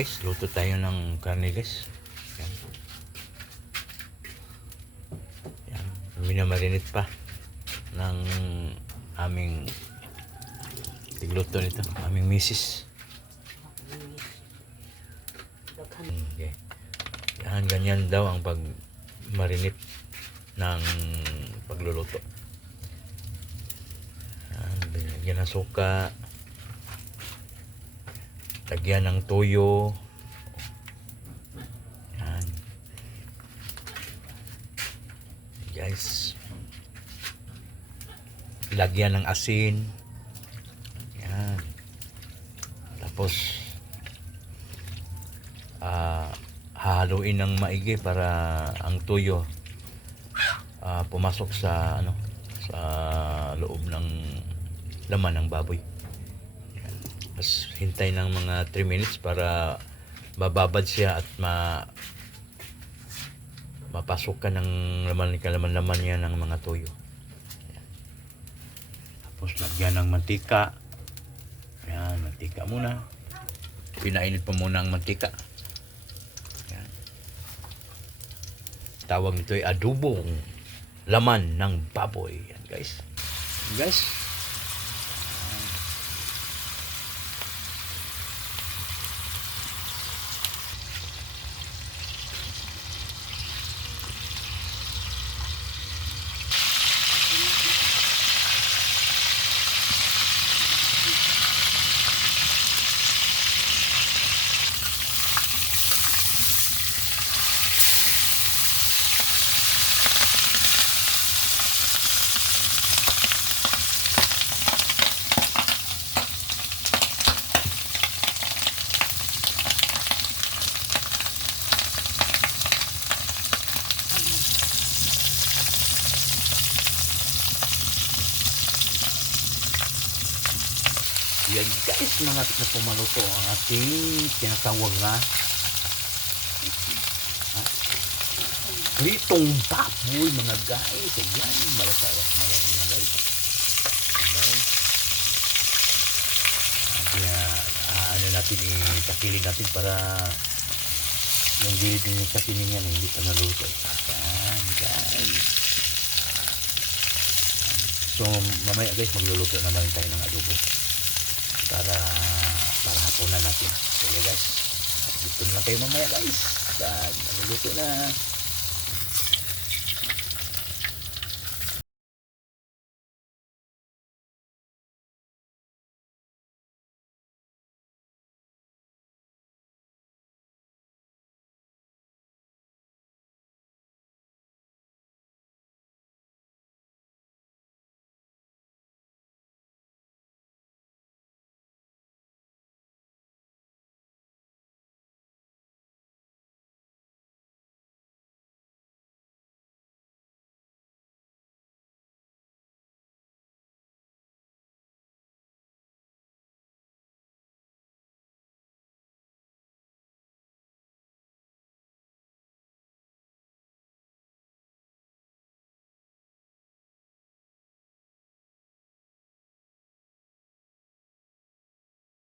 guys, luto tayo ng karne guys. Yan. Yan. Minamarinate pa ng aming tigluto nito, aming misis. Okay. Yan, ganyan daw ang pag-marinate ng pagluluto. Yan, lagyan ng suka, lagyan ng toyo. Yan. Guys. Lagyan ng asin. Yan. Tapos hahaluin ng maigi para ang toyo pumasok sa sa loob ng laman ng baboy. Tapos hintay ng mga 3 minutes para bababad siya at mapasukan ng laman niya ng mga toyo. Ayan. Tapos lagyan ng mantika. Ayan, mantika muna. Pinainit pa muna ang mantika. Ayan. Tawag nito ay adobong laman ng baboy. Ayan, guys. Guys. Yan guys, malapit na pumaluto ang ating tinatawag na pritong baboy mga guys. Ayan, malasarap na yan mga guys. Kaya natin itakilin natin para yung gilid yung sakinin yan hindi pa naluto. Ayan guys. So mamaya guys magluluto naman tayo ng adobo para hapunan natin. So guys, dito na kayo mamaya guys. Magluluto na.